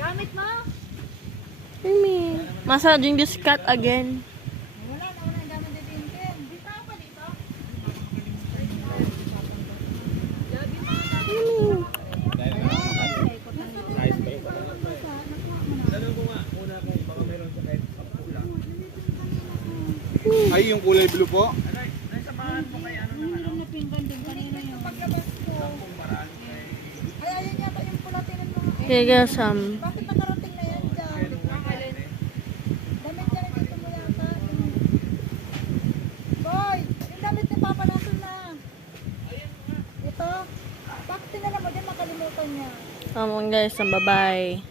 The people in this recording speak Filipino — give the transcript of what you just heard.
Gamit mo? Mimi, massaging this cat again. Wala na gamit dito yung ken. Dito pa dito. Ay, yung kulay blue po. Okay guys, Bakit nakarating na yan dyan? Damit niya na dito mo yata. Boy, yung damit ni Papa nasun na. Ito. Bakit tinala mo din makalimutan niya? guys, bye-bye.